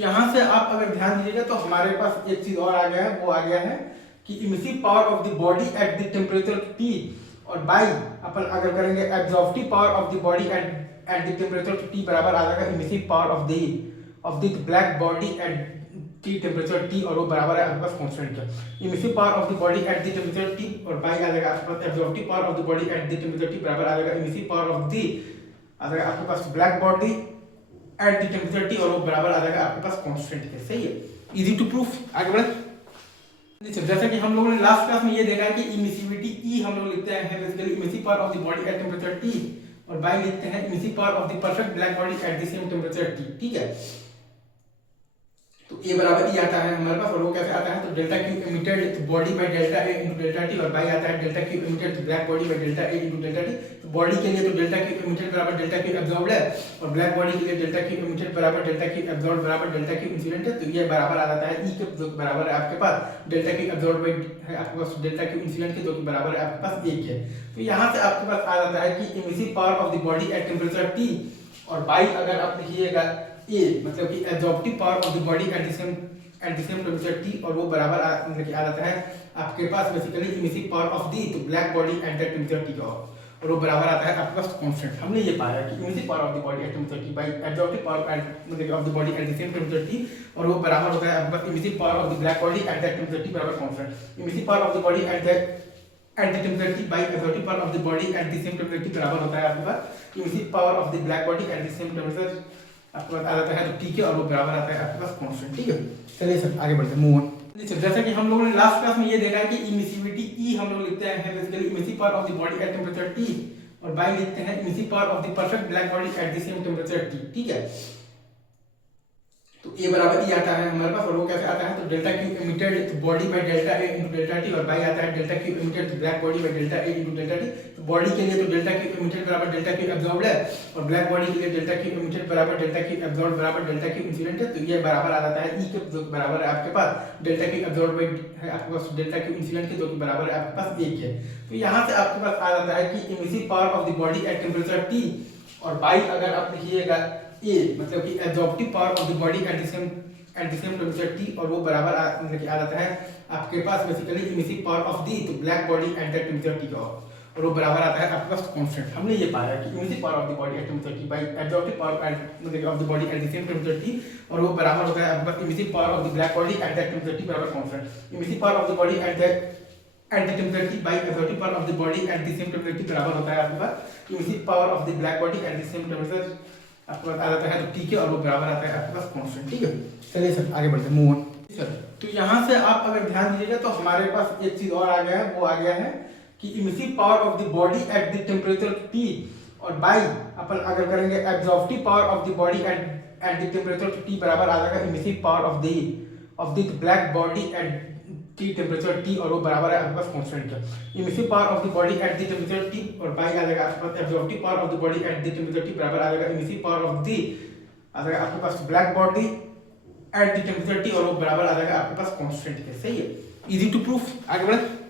यहाँ से आप अगर ध्यान दीजिएगा तो हमारे पास एक चीज और आ गया है, वो आ गया है कि emissive power of the body at the temperature T और बाई अपन अगर करेंगे absorptive power of the body at the temperature T बराबर आ जाएगा emissive power of the black body at T temperature T और वो बराबर है आपके पास कांस्टेंट का emissive power of the body at the temperature T और बाई आ जाएगा आपके पास absorptive power of the body at the temperature T बराबर आ जाएगा इमिसिव पावर ऑफ द आ जाएगा आपके पास black body at the temperature T और वो बराबर आ जाएगा आपके पास कांस्टेंट के। सही है, इजी टू प्रूफ। आगे बढ़े। जैसा कि हम लोगों ने लास्ट क्लास में ये देखा है कि इमिसिविटी E हम लोग लिखते हैं basically emissive power of the body at temperature T और बाई लिखते हैं emissive power of the perfect black body at the same temperature T। ठीक है, तो A बराबर E आता है हमारे पास और वो कैसे आता है तो delta Q emitted body by delta A into delta T और बाई आता है delta Q emitted black body by delta A into delta T। तो बॉडी के लिए तो डेल्टा क्यू इमिटेड बराबर डेल्टा क्यू एब्जॉर्ब्ड है और ब्लैक बॉडी के लिए डेल्टा क्यू इमिटेड बराबर डेल्टा क्यू एब्जॉर्ब्ड बराबर डेल्टा क्यू इंसिडेंट है। तो ये बराबर आ जाता है E के जो बराबर है आपके पास डेल्टा क्यू एब्जॉर्ब्ड बाय है आपके पास डेल्टा क्यू इंसिडेंट के जो बराबर है आपके पास 1 है। तो यहाँ से आपके पास आ जाता है कि emissive power of the body at temperature T और बाई अगर आप लिखिएगा A मतलब कि absorptive power of the body at the same temperature T और वो बराबर मतलब कि आ जाता है आपके पास basically emissive power of the तो black body at the temperature T का और वो बराबर आता है आपके पास कांस्टेंट। हमने ये पाया कि emissive power of the body at temperature T by absorptive power मतलब of the body at the same temperature T और वो बराबर होता है आपके पास emissive power of the black body at the temperature T बराबर constant. Emissive power of the body at the temperature T by absorptive power of the body at the same temperature T बराबर होता है आपके पास emissive power of the black body at the same temperature आपके पास आ जाता है तो T के और वो बराबर आता है आपके पास कांस्टेंट। ठीक है, चलिए सर आगे बढ़ते हैं, मूव ऑन। जैसा कि हम लोगों ने लास्ट क्लास में ये देखा है कि इमिसिविटी E हम लोग लिखते हैं basically emissive power of the body at temperature T और बाई लिखते हैं emissive power of the perfect black body at the same temperature T। ठीक है, तो A बराबर E आता है हमारे पास और वो कैसे आता है तो delta Q emitted body by delta A into delta T और बाई आता है delta Q emitted black body by delta A into delta T। तो बॉडी के लिए तो डेल्टा क्यू इमिटेड बराबर डेल्टा क्यू एब्जॉर्ब्ड है और ब्लैक बॉडी के लिए डेल्टा क्यू इमिटेड बराबर डेल्टा क्यू एब्जॉर्ब्ड बराबर डेल्टा क्यू इंसिडेंट है। तो ये बराबर आ जाता है E के जो बराबर है आपके पास डेल्टा क्यू एब्जॉर्ब्ड बाय है आपके पास डेल्टा क्यू इंसिडेंट के जो बराबर है आपके पास 1 है। तो यहाँ से आपके पास आ जाता है कि emissive power of the body at temperature T और बाई अगर आप लिखिएगा A मतलब कि absorptive power of the body at the same temperature T और वो बराबर मतलब कि आ जाता है आपके पास basically emissive power of the तो black body at the temperature T का और वो बराबर आता है आपके पास कांस्टेंट। हमने ये पाया कि emissive power of the body at temperature T by absorptive power मतलब of the body at the same temperature T और वो बराबर होता है आपके पास emissive power of the black body at the temperature T बराबर constant. Emissive power of the body at the temperature T by absorptive power of the body at the same temperature T बराबर होता है आपके पास emissive power of the black body at the same temperature आपके पास आ जाता है तो T के और वो बराबर आता है आपके पास कांस्टेंट। ठीक है, चलिए सर आगे बढ़ते हैं, मूव ऑन। तो यहाँ से आप अगर ध्यान दीजिएगा तो हमारे पास एक चीज और आ गया है, वो आ गया है कि emissive power of the body at the temperature T और बाई अपन अगर करेंगे absorptive power of the body at the temperature T बराबर आ जाएगा emissive power of the black body at T temperature T और वो बराबर है आपके पास कांस्टेंट का emissive power of the body at the temperature T और बाई आ जाएगा आपके पास absorptive power of the body at the temperature T बराबर आ जाएगा इमिसिव पावर ऑफ द आ जाएगा आपके पास black body at the temperature T और वो बराबर आ जाएगा आपके पास कांस्टेंट के। सही है, इजी टू प्रूफ। आगे बढ़े।